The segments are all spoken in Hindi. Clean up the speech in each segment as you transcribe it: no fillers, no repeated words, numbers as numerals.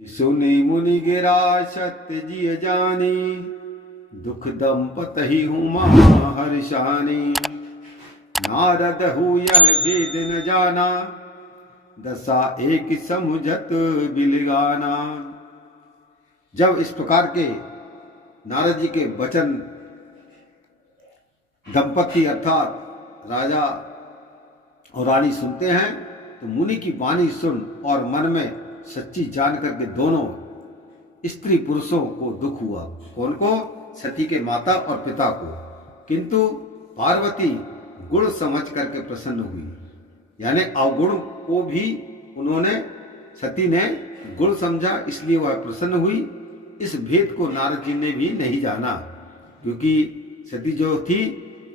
सुनी मुनि गिरा सत्य जिय जानी, दुख दंपतहि हूँ महाहर्षानी। नारद हूँ यह भेद न जाना, दशा एक समुझत बिलगाना। जब इस प्रकार के नारद जी के वचन दंपति अर्थात राजा और रानी सुनते हैं, तो मुनि की वाणी सुन और मन में सच्ची जान करके दोनों स्त्री पुरुषों को दुख हुआ। कौन को? सती के माता और पिता को। किंतु पार्वती गुण समझ करके प्रसन्न हुई, यानी अवगुण को भी उन्होंने, सती ने गुण समझा, इसलिए वह प्रसन्न हुई। इस भेद को नारद जी ने भी नहीं जाना, क्योंकि सती जो थी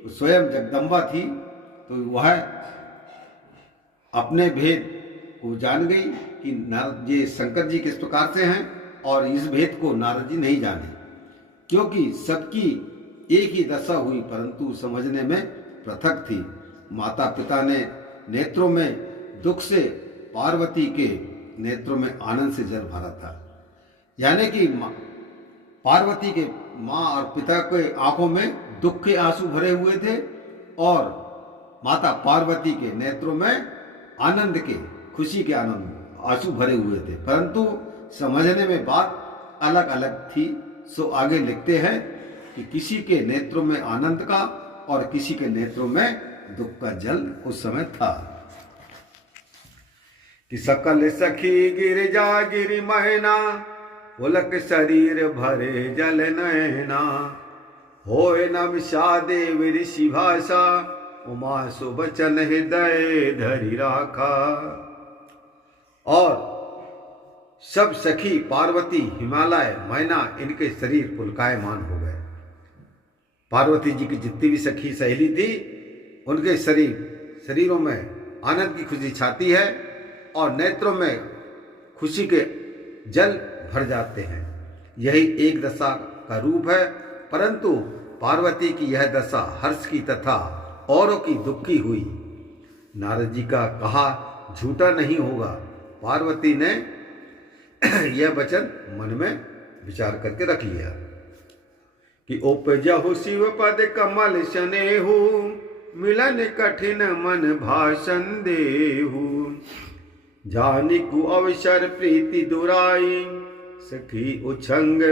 स्वयं जगदम्बा थी, तो वह अपने भेद को जान गई कि नारद जी शंकर जी किस प्रकार से हैं, और इस भेद को नारद जी नहीं जाने, क्योंकि सबकी एक ही दशा हुई परंतु समझने में पृथक थी। माता पिता ने नेत्रों में दुख से, पार्वती के नेत्रों में आनंद से जल भरा था। यानी कि पार्वती के माँ और पिता के आंखों में दुख के आंसू भरे हुए थे, और माता पार्वती के नेत्रों में आनंद के, खुशी के आनंद आंसू भरे हुए थे, परंतु समझने में बात अलग अलग थी। सो आगे लिखते हैं कि किसी के नेत्रों में आनंद का और किसी के नेत्रों में दुख का जल उस समय था। कि सकल सखी गिरिजा गिरि मैना, पुलक शरीर भरे जल नैना। होए न विषादे ऋषि भाषा, उमा सुबचन हृदय धरि राखा। और सब सखी पार्वती, हिमालय, मैना, इनके शरीर पुलकायमान हो गए। पार्वती जी की जितनी भी सखी सहेली थी, उनके शरीरों में आनंद की खुशी छाती है और नेत्रों में खुशी के जल भर जाते हैं। यही एक दशा का रूप है, परंतु पार्वती की यह दशा हर्ष की तथा औरों की दुखी हुई। नारद जी का कहा झूठा नहीं होगा। पार्वती ने यह वचन मन में विचार करके रख लिया कि उपजहु शिव पद कमल शनेहु, मिलन कठिन मन भाषण देहु। जानिकु अवसर प्रीति दुराई, सखी उछंग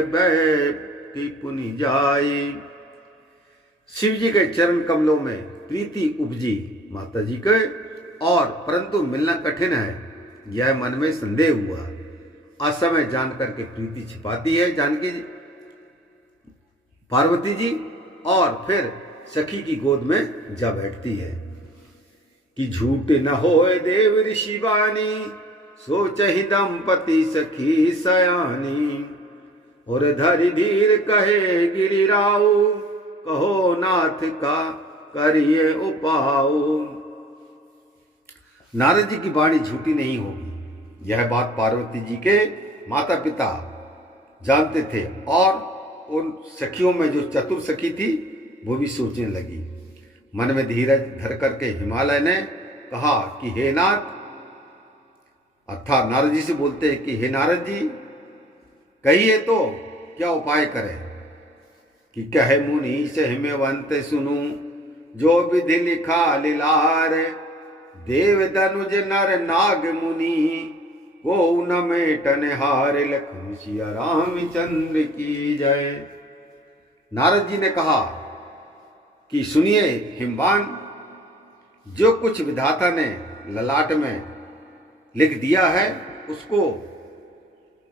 की पुनि जाई। शिव जी के चरण कमलों में प्रीति उपजी माता जी के, और परंतु मिलना कठिन है, यह मन में संदेह हुआ। असमय जान करके प्रीति छिपाती है जानकी जी, पार्वती जी, और फिर सखी की गोद में जा बैठती है। कि झूठ न होए देव ऋषि वाणी, सोचहि दंपति सखी सयानी। और धरि धीर कहे गिरिराऊ, कहो नाथ का करिए उपाऊ। नारद जी की वाणी झूठी नहीं होगी, यह बात पार्वती जी के माता पिता जानते थे, और उन सखियों में जो चतुर सखी थी वो भी सोचने लगी। मन में धीरज धर करके हिमालय ने कहा कि हे नाथ, अर्थात नारद जी से बोलते हैं कि हे नारद जी, कहिए तो क्या उपाय करें। कि कहे मुनि से हिमवंत सुनू, जो विधि लिखा लीलार। देव दनुज नर नाग मुनि, को न मेटन हार। लखन सिया रामचंद्र की जय। नारद जी ने कहा कि सुनिए हिमवान, जो कुछ विधाता ने ललाट में लिख दिया है, उसको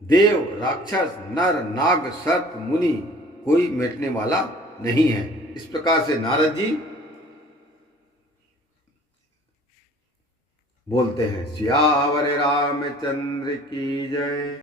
देव, राक्षस, नर, नाग, सर्प, मुनि कोई मिटने वाला नहीं है। इस प्रकार से नारद जी बोलते हैं। सियावर रामचंद्र की जय।